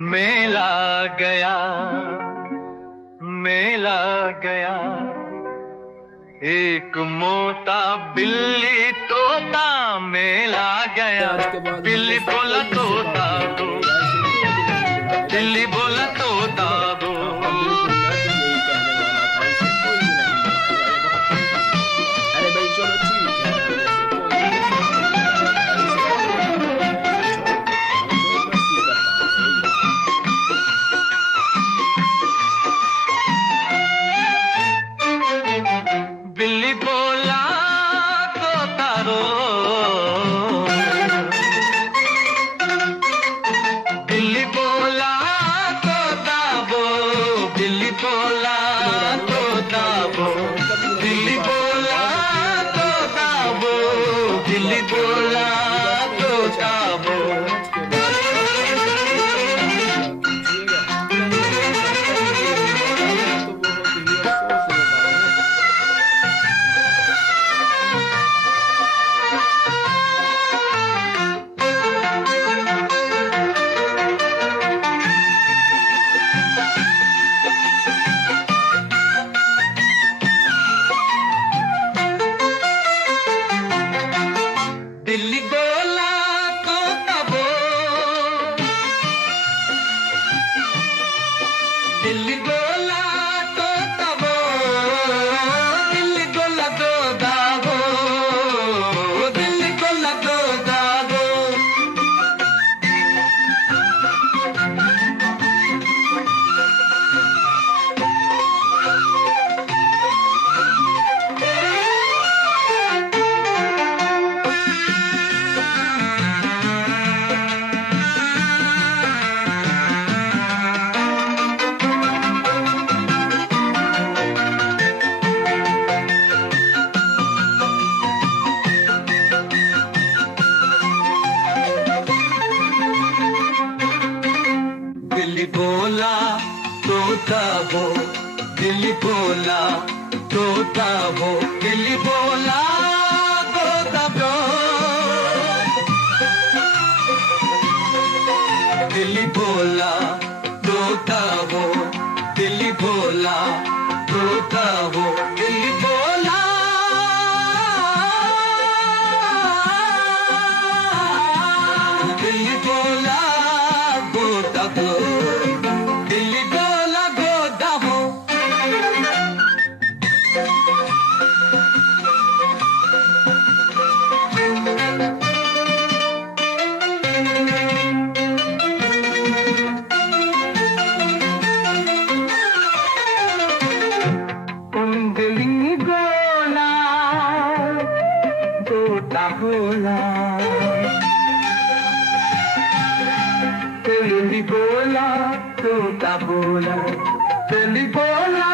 मेला गया, मेला गया, एक मोटा बिल्ली तोता मेला गया। बिल्ली बोला तोता दो, बिल्ली बोला तोता दो। अरे भाई चलो ठीक है। बिल्ली बोला तोता रो, बिल्ली बोला तोता वो, बिल्ली बोला तोता वो, बिल्ली बोला तोता वो, बिल्ली बोला तोता वो। बिल्ली बोला तोता वो, बिल्ली बोला तोता वो, बिल्ली बोला तोता वो, बिल्ली बोला तोता वो। बिल्ली बोला तोता वो, बिल्ली बोला तोता वो, बिल्ली बोला तोता वो, बिल्ली बोला तोता वो, बिल्ली बोला तोता वो, बिल्ली बोला बिल्ली बोला गोदा हो, बिल्ली बोला गोदा हो। बिल्ली बोला तोता बोला, बिल्ली बोला तोता बोला, बिल्ली बोला